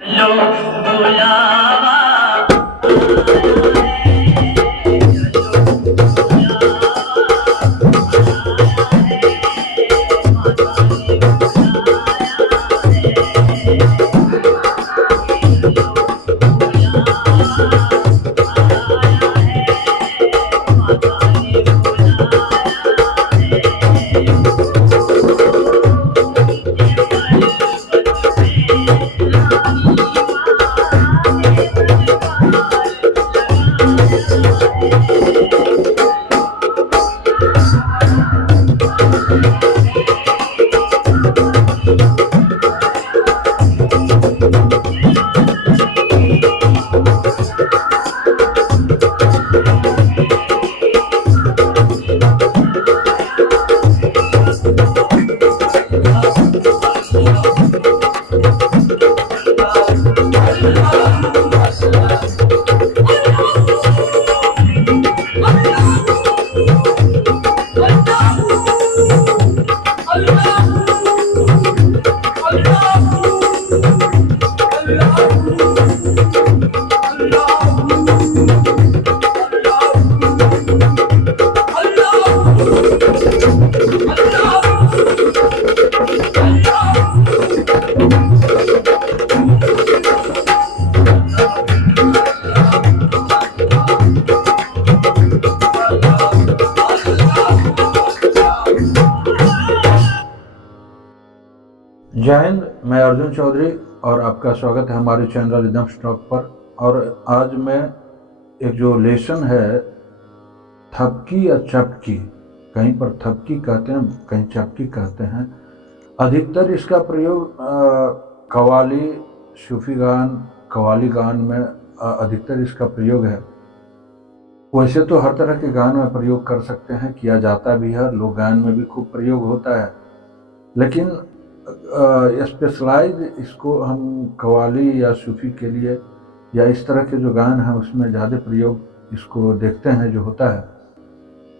लो बुलावा जय हिंद। मैं अर्जुन चौधरी और आपका स्वागत है हमारे चैनल रिदम स्टॉक पर। और आज मैं एक जो लेसन है थपकी या चपकी, कहीं पर थपकी कहते हैं कहीं चपकी कहते हैं। अधिकतर इसका प्रयोग कव्वाली सूफी गान कव्वाली गान में अधिकतर इसका प्रयोग है। वैसे तो हर तरह के गान में प्रयोग कर सकते हैं, किया जाता भी है, लोक गान में भी खूब प्रयोग होता है, लेकिन स्पेशलाइज इसको हम कव्वाली या सूफी के लिए या इस तरह के जो गान हैं उसमें ज़्यादा प्रयोग इसको देखते हैं जो होता है।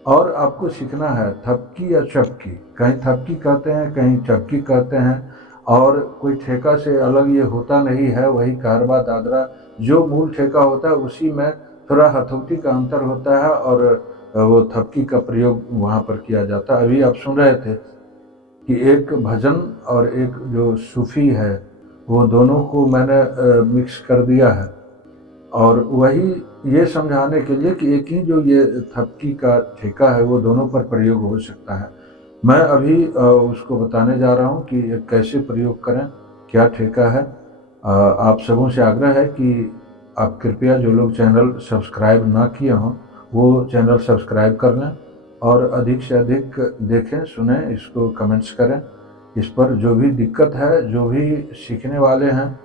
और आपको सीखना है थपकी या चपकी, कहीं थपकी कहते हैं कहीं चपकी कहते हैं, और कोई ठेका से अलग ये होता नहीं है। वही कारबा दादरा जो मूल ठेका होता है उसी में थोड़ा हथौटी का अंतर होता है और वो थपकी का प्रयोग वहाँ पर किया जाता है। अभी आप सुन रहे थे कि एक भजन और एक जो सूफी है वो दोनों को मैंने मिक्स कर दिया है, और वही ये समझाने के लिए कि एक ही जो ये थपकी का ठेका है वो दोनों पर प्रयोग हो सकता है। मैं अभी उसको बताने जा रहा हूँ कि कैसे प्रयोग करें, क्या ठेका है। आप सबों से आग्रह है कि आप कृपया जो लोग चैनल सब्सक्राइब ना किए हों वो चैनल सब्सक्राइब कर लें और अधिक से अधिक देखें सुनें, इसको कमेंट्स करें। इस पर जो भी दिक्कत है, जो भी सीखने वाले हैं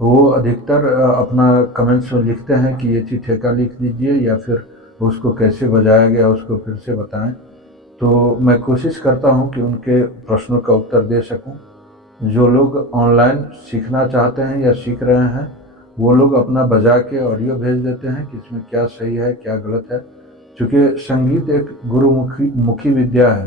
वो अधिकतर अपना कमेंट्स में लिखते हैं कि ये चीज़ ठेका लिख दीजिए या फिर उसको कैसे बजाया गया उसको फिर से बताएं। तो मैं कोशिश करता हूं कि उनके प्रश्नों का उत्तर दे सकूं। जो लोग ऑनलाइन सीखना चाहते हैं या सीख रहे हैं वो लोग अपना बजा के ऑडियो भेज देते हैं कि इसमें क्या सही है क्या गलत है। चूँकि संगीत एक गुरुमुखी विद्या है,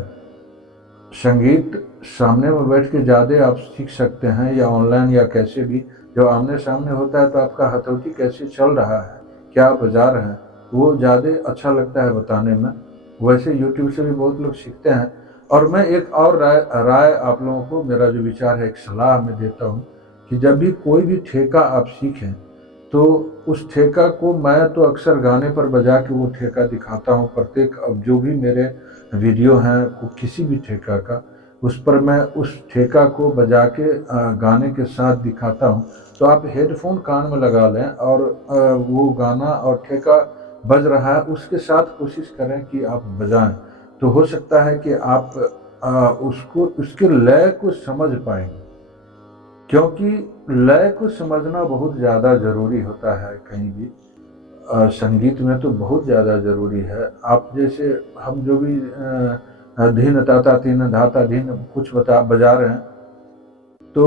संगीत सामने में बैठ के ज़्यादा आप सीख सकते हैं, या ऑनलाइन या कैसे भी। जब आमने सामने होता है तो आपका हथौटी कैसे चल रहा है, क्या आप बजा रहे हैं, वो ज़्यादा अच्छा लगता है बताने में। वैसे यूट्यूब से भी बहुत लोग सीखते हैं। और मैं एक और राय आप लोगों को, मेरा जो विचार है, एक सलाह मैं देता हूँ कि जब भी कोई भी ठेका आप सीखें तो उस ठेका को मैं तो अक्सर गाने पर बजा के वो ठेका दिखाता हूँ प्रत्येक, अब जो भी मेरे वीडियो हैं वो किसी भी ठेका का, उस पर मैं उस ठेका को बजा के गाने के साथ दिखाता हूँ। तो आप हेडफोन कान में लगा लें और वो गाना और ठेका बज रहा है उसके साथ कोशिश करें कि आप बजाएं, तो हो सकता है कि आप उसको उसके लय को समझ पाएंगे, क्योंकि लय को समझना बहुत ज़्यादा ज़रूरी होता है कहीं भी। संगीत में तो बहुत ज़्यादा ज़रूरी है। आप जैसे हम जो भी धीन ताता तीन धाता धीन कुछ बजा रहे हैं तो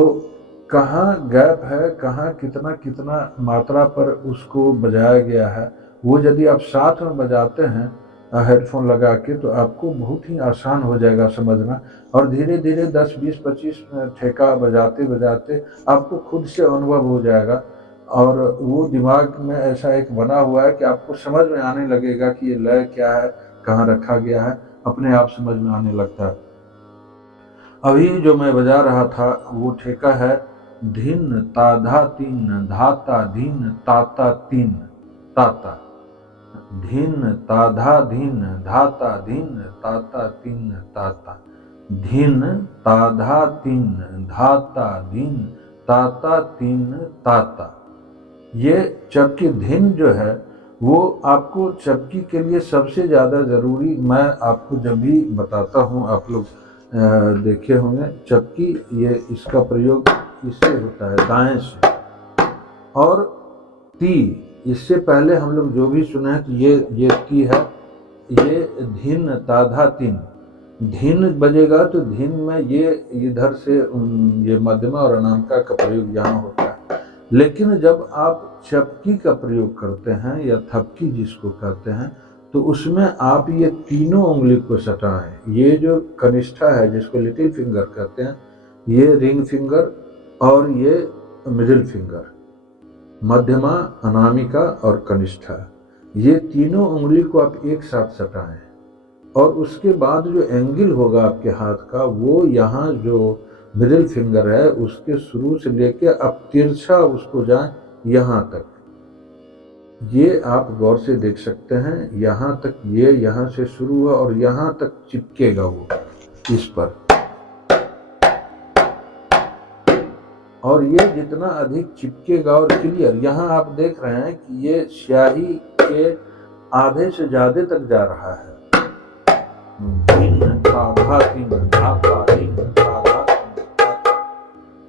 कहाँ गैप है, कहाँ कितना कितना मात्रा पर उसको बजाया गया है, वो यदि आप साथ में बजाते हैं हेडफोन लगा के, तो आपको बहुत ही आसान हो जाएगा समझना। और धीरे धीरे 10, 20, 25 ठेका बजाते बजाते आपको खुद से अनुभव हो जाएगा, और वो दिमाग में ऐसा एक बना हुआ है कि आपको समझ में आने लगेगा कि ये लय क्या है, कहाँ रखा गया है, अपने आप समझ में आने लगता है। अभी जो मैं बजा रहा था वो ठेका है धिन ताधा तीन धाता धीन ताता तीन ताता, धीन ताधा धीन धाता धीन ताता तीन ताता, धीन ताधा तीन धाता धीन ताता तीन ताता। ये चपकी धीन जो है वो आपको चपकी के लिए सबसे ज़्यादा ज़रूरी, मैं आपको जब भी बताता हूँ, आप लोग देखे होंगे चपकी, ये इसका प्रयोग इससे होता है दाएं से। और ती, इससे पहले हम लोग जो भी सुने हैं तो ये ती है, ये धीन ताधा तीन, धीन बजेगा तो धीन में ये इधर से ये मध्यमा और अनामिका का प्रयोग यहाँ होता है। लेकिन जब आप चपकी का प्रयोग करते हैं या थपकी जिसको कहते हैं, तो उसमें आप ये तीनों उंगली को सटाएं। ये जो कनिष्ठा है जिसको लिटिल फिंगर कहते हैं, ये रिंग फिंगर और ये मिडिल फिंगर, मध्यमा, अनामिका और कनिष्ठा, ये तीनों उंगली को आप एक साथ सटाएं। और उसके बाद जो एंगल होगा आपके हाथ का, वो यहाँ जो मिडिल फिंगर है उसके शुरू से लेके अब तिरछा उसको जाए यहाँ तक, ये आप गौर से देख सकते हैं। यहाँ तक ये यहाँ से शुरू हुआ और यहाँ तक चिपकेगा वो इस पर, और ये जितना अधिक चिपकेगा और क्लियर, यहाँ आप देख रहे हैं कि ये स्याही के आधे से ज्यादा तक जा रहा है। भिन्न ताधा तीन धाता धिन ताधा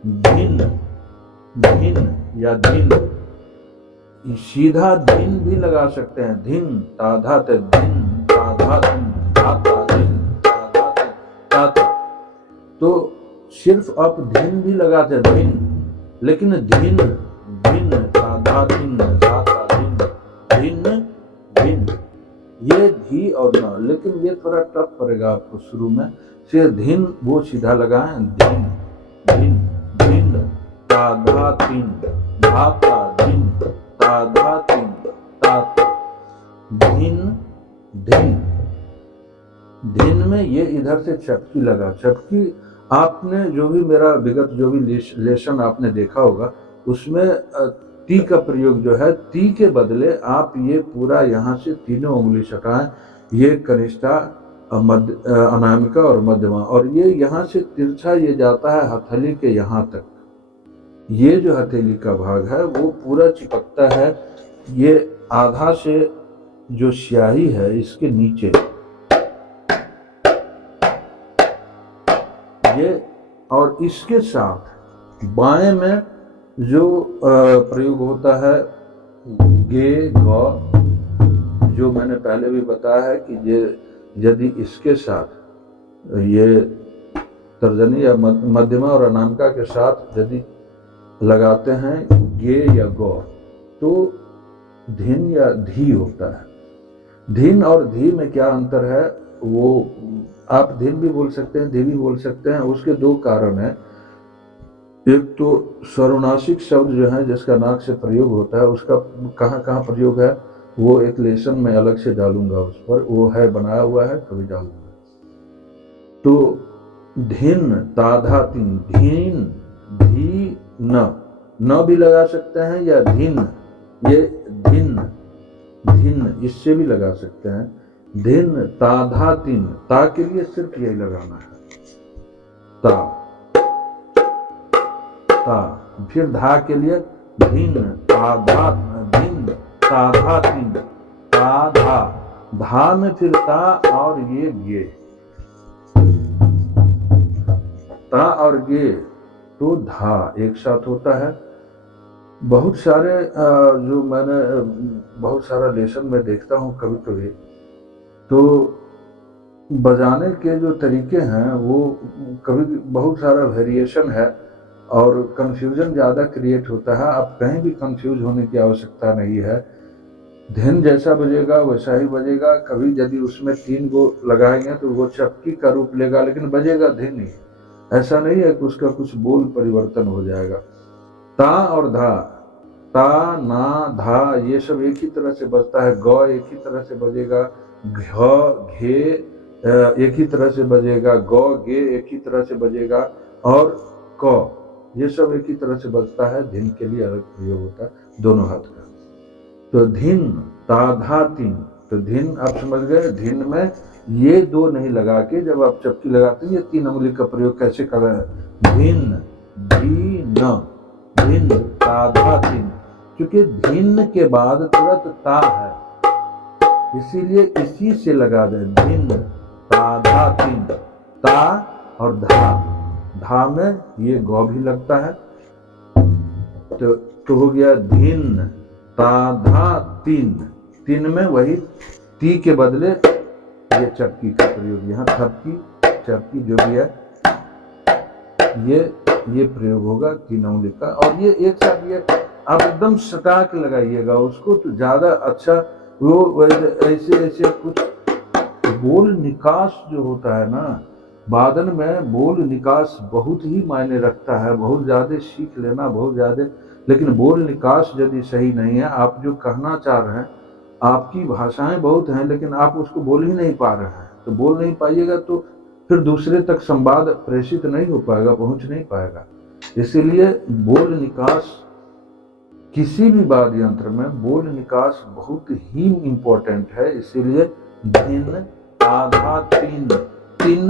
भिन्न, भिन्न या धिन, सीधा धिन भी लगा सकते हैं, धिन ताधा ते धिन ताधा धिन धाता धिन ताधा ते ताता। तो सिर्फ आप धिन भी लगाते धिन, लेकिन धिन भिन्न ताधा धिन धाता धिन भिन्न भिन्न, ये धी और न, लेकिन ये थोड़ा टफ पड़ेगा आपको शुरू में से। धिन वो सीधा लगाएं, धिन धिन भिन्न ताधा तीन धाता धिन ताधा तीन ताता, धिन धिन। धिन में ये इधर से चपकी लगा, चपकी आपने जो भी मेरा विगत जो भी लेसन आपने देखा होगा उसमें ती का प्रयोग जो है, ती के बदले आप ये पूरा यहाँ से तीनों उंगली सटाएं, ये कनिष्ठा, अनामिका और मध्यमा, और ये यहाँ से तिरछा ये जाता है हथेली के यहाँ तक। ये जो हथेली का भाग है वो पूरा चिपकता है ये आधा से जो स्याही है इसके नीचे, ये, और इसके साथ बाएं में जो प्रयोग होता है गे ग, जो मैंने पहले भी बताया है कि ये यदि इसके साथ ये तर्जनी या मध्यमा और अनामिका के साथ यदि लगाते हैं गे या गौ, तो धिन या धी होता है। धिन और धी में क्या अंतर है, वो आप धिन भी बोल सकते हैं, धी भी बोल सकते हैं। उसके दो कारण हैं। एक तो सर्वनासिक शब्द जो है जिसका नाक से प्रयोग होता है, उसका कहाँ कहाँ प्रयोग है वो एक लेसन में अलग से डालूंगा, उस पर वो है बनाया हुआ है, कभी डालूंगा। तो धिन ताधा तीन, धीन धी न भी लगा सकते हैं, या धिन, ये धिन धिन इससे भी लगा सकते हैं। धिन ताधा तीन, ता के लिए सिर्फ यही लगाना है, ता ता। फिर धा के लिए धिन ताधा धिन ताधा तीन ताधा, धा में फिर ता और ये गे, ता और गे, तो धा एक साथ होता है। बहुत सारे जो मैंने बहुत सारा लेसन में देखता हूँ कभी कभी, तो बजाने के जो तरीके हैं वो कभी बहुत सारा वेरिएशन है और कंफ्यूजन ज़्यादा क्रिएट होता है। आप कहीं भी कंफ्यूज होने की आवश्यकता नहीं है। धिन जैसा बजेगा वैसा ही बजेगा। कभी यदि उसमें 3 गो लगाएंगे तो वो चक्की का रूप लेगा, लेकिन बजेगा धिन ही। ऐसा नहीं है कि उसका कुछ बोल परिवर्तन हो जाएगा। ता और धा, ता ना धा ये सब एक ही तरह से बजता है। ग एक ही तरह से बजेगा, घ घे एक ही तरह से बजेगा, ग गे एक ही तरह से बजेगा, और क ये सब एक ही तरह से बजता है। धिन के लिए अलग प्रयोग होता है दोनों हाथ का। तो धिन ता धा तीन, तो धिन आप समझ गए। धिन में ये 2 नहीं लगा के जब आप चपकी लगाते हैं ये 3 उंगली का प्रयोग कैसे कर रहे हैं। धिन धी न, धिन ता धा तीन, क्योंकि धिन के बाद तुरंत ता है, इसीलिए इसी से लगा दे। धिन ता धा तीन, ता और धा, धा में ये गौ भी लगता है। तो हो गया धिन ता धा तीन, तीन में वही ती के बदले ये चपकी का प्रयोग, यहाँ थपकी चपकी जो भी है ये प्रयोग होगा 3 उंगली का। और ये एक साथ ये आप एकदम सटा के लगाइएगा उसको तो ज्यादा अच्छा। वो ऐसे ऐसे कुछ बोल निकास जो होता है ना, वादन में बोल निकास बहुत ही मायने रखता है। बहुत ज्यादा सीख लेना, बहुत ज्यादा, लेकिन बोल निकास यदि सही नहीं है, आप जो कहना चाह रहे हैं, आपकी भाषाएं बहुत हैं लेकिन आप उसको बोल ही नहीं पा रहे हैं, तो बोल नहीं पाइएगा तो फिर दूसरे तक संवाद प्रेषित नहीं हो पाएगा, पहुंच नहीं पाएगा। इसीलिए बोल निकास, किसी भी वाद्य यंत्र में बोल निकास बहुत ही इम्पोर्टेंट है। इसीलिए धिन आधा तीन, तीन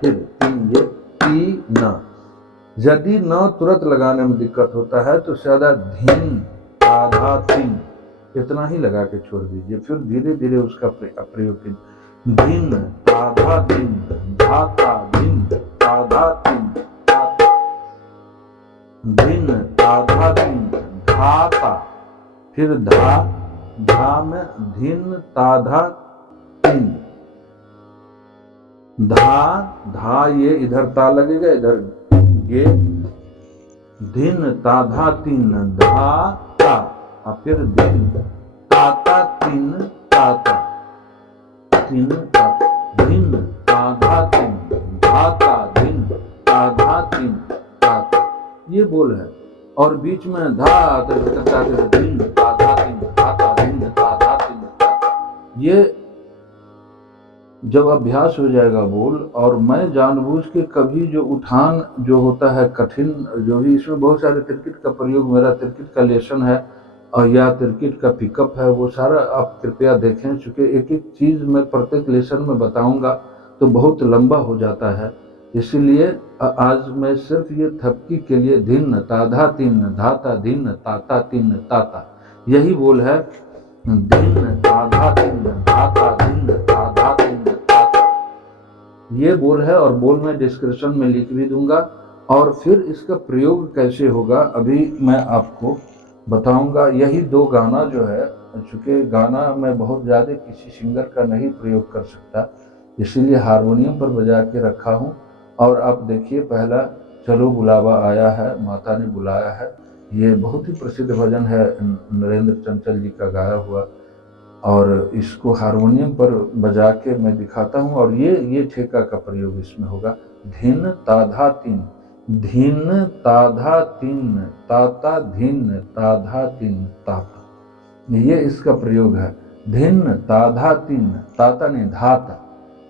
फिर तीन, ये तीन। यदि न तुरंत लगाने में दिक्कत होता है तो ज्यादा धिन आधा तीन इतना ही लगा के छोड़ दीजिए, फिर धीरे धीरे उसका प्रयोग कीजिए। धिन आधा तीन, धाता धिन आधा तीन, धिन आधा तीन, धाता, फिर धा, धा में धिन ताधा तीन, धा, धा ये इधर ता लगेगा, इधर गे, धिन ताधा तीन, धा ता, और फिर धिन ताता तीन, ताता तीन, धिन ताधा तीन, धाता धिन ताधा तीन, ताता, ये बोल है। और बीच में धा धिन ताधा तीन, धाता धिन ताधा तीन, ताता, ये जब अभ्यास हो जाएगा बोल। और मैं जानबूझ के कभी जो उठान जो होता है कठिन, जो भी इसमें बहुत सारे तिरकिट का प्रयोग, मेरा तिरकिट का लेसन है और या तिरकिट का पिकअप है, वो सारा आप कृपया देखें, चूँकि एक एक चीज़ मैं प्रत्येक लेसन में बताऊंगा तो बहुत लंबा हो जाता है। इसीलिए आज मैं सिर्फ ये थपकी के लिए धिन ताधा तीन, धाता धिन ताता तीन, ताता, यही बोल है। धिन ताधा तीन, धाता धिन ताधा तीन, ताता, ये बोल है। और बोल मैं डिस्क्रिप्शन में लिख भी दूंगा। और फिर इसका प्रयोग कैसे होगा अभी मैं आपको बताऊंगा। यही 2 गाना जो है, चूँकि गाना मैं बहुत ज़्यादा किसी सिंगर का नहीं प्रयोग कर सकता, इसीलिए हारमोनियम पर बजा के रखा हूँ। और आप देखिए, पहला चलो बुलावा आया है, माता ने बुलाया है, ये बहुत ही प्रसिद्ध भजन है, नरेंद्र चंचल जी का गाया हुआ। और इसको हारमोनियम पर बजा के मैं दिखाता हूँ। और ये ठेका का प्रयोग इसमें होगा। धिन ताधा तीन, धिन ताधा तीन, ताता धिन ताधा तीन, ताता, ये इसका प्रयोग है। धिन ताधा तीन, ताता ने धाता,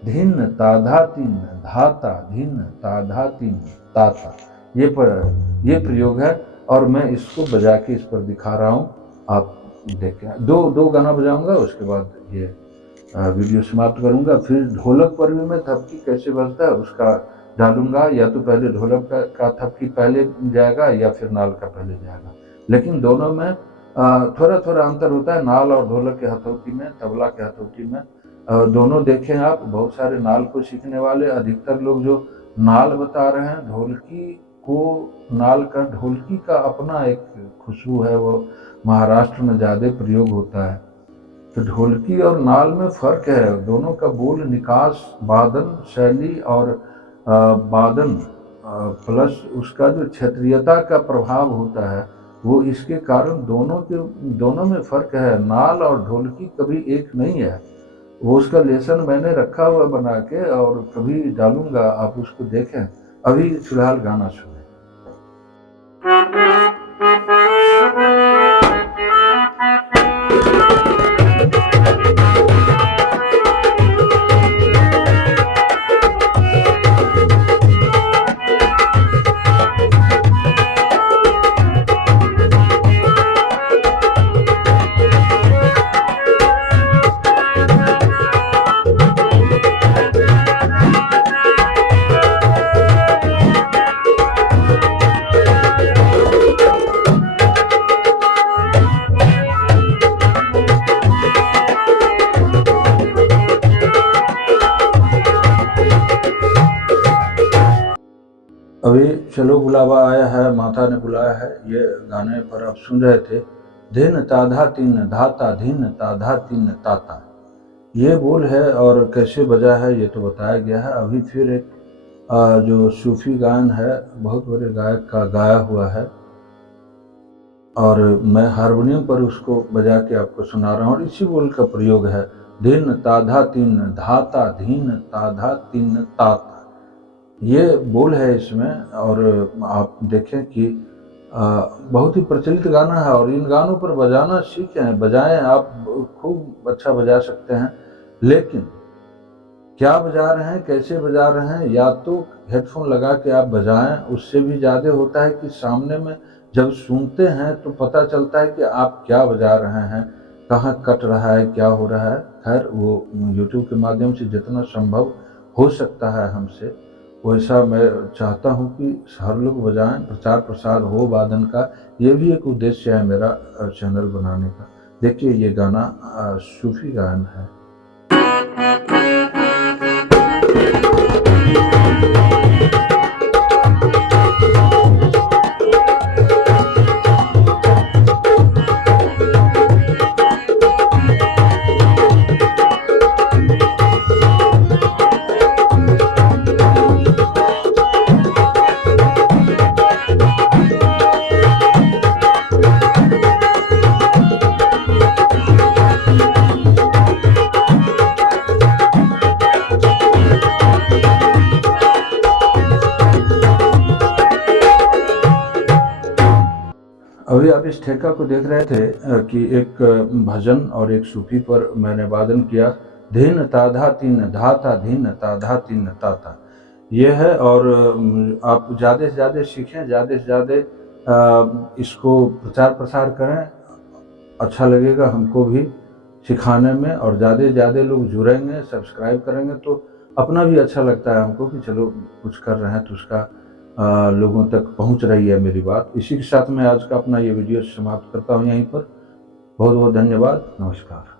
धिन ताधा तीन, धाता धिन ताधा तीन, ताता, ये प्रयोग है। और मैं इसको बजा के इस पर दिखा रहा हूँ, आप देखें। 2 गाना बजाऊंगा, उसके बाद ये वीडियो समाप्त करूंगा। फिर ढोलक पर भी मैं थपकी कैसे बजता है उसका डालूंगा, या तो पहले ढोलक का थपकी पहले जाएगा या फिर नाल का पहले जाएगा, लेकिन दोनों में थोड़ा थोड़ा अंतर होता है। नाल और ढोलक के हथौती में, तबला के हथौती में, दोनों देखें आप। बहुत सारे नाल को सीखने वाले, अधिकतर लोग जो नाल बता रहे हैं, ढोलकी को, नाल का, ढोलकी का अपना एक खुशबू है, वो महाराष्ट्र में ज़्यादा प्रयोग होता है। तो ढोलकी और नाल में फ़र्क है, दोनों का बोल निकास, वादन शैली और वादन प्लस उसका जो क्षेत्रीयता का प्रभाव होता है, वो इसके कारण दोनों में फ़र्क है। नाल और ढोलकी कभी एक नहीं है। वो उसका लेसन मैंने रखा हुआ बना के और कभी डालूंगा, आप उसको देखें। अभी फिलहाल गाना सुने। अभी चलो बुलावा आया है, माता ने बुलाया है, ये गाने पर आप सुन रहे थे। धिन ताधा तीन धाता, धिन ताधा तीन ताता, ये बोल है। और कैसे बजा है ये तो बताया गया है। अभी फिर एक जो सूफी गान है, बहुत बड़े गायक का गाया हुआ है, और मैं हारमोनियम पर उसको बजा के आपको सुना रहा हूँ। और इसी बोल का प्रयोग है, धिन ताधा तीन धाता, धीन ताधा तीन ताता, ये बोल है इसमें। और आप देखें कि बहुत ही प्रचलित गाना है, और इन गानों पर बजाना सीखें, बजाएं। आप खूब अच्छा बजा सकते हैं, लेकिन क्या बजा रहे हैं, कैसे बजा रहे हैं, या तो हेडफोन लगा के आप बजाएं। उससे भी ज़्यादा होता है कि सामने में जब सुनते हैं तो पता चलता है कि आप क्या बजा रहे हैं, कहाँ कट रहा है, क्या हो रहा है। खैर, वो यूट्यूब के माध्यम से जितना संभव हो सकता है हमसे, वैसा मैं चाहता हूं कि हर लोग बजाएं, प्रचार प्रसार हो वादन का। ये भी एक उद्देश्य है मेरा चैनल बनाने का। देखिए, ये गाना सूफी गान है। अभी आप इस ठेका को देख रहे थे कि एक भजन और एक सूफी पर मैंने वादन किया। धिन ताधा तीन धाता, धिन ताधा तीन ताता, ये है। और आप ज़्यादा से ज़्यादा सीखें, ज़्यादा से ज़्यादा इसको प्रचार प्रसार करें। अच्छा लगेगा हमको भी सिखाने में, और ज़्यादा से ज़्यादा लोग जुड़ेंगे, सब्सक्राइब करेंगे तो अपना भी अच्छा लगता है हमको कि चलो कुछ कर रहे हैं तो उसका लोगों तक पहुंच रही है मेरी बात। इसी के साथ मैं आज का अपना ये वीडियो समाप्त करता हूं यहीं पर। बहुत बहुत धन्यवाद, नमस्कार।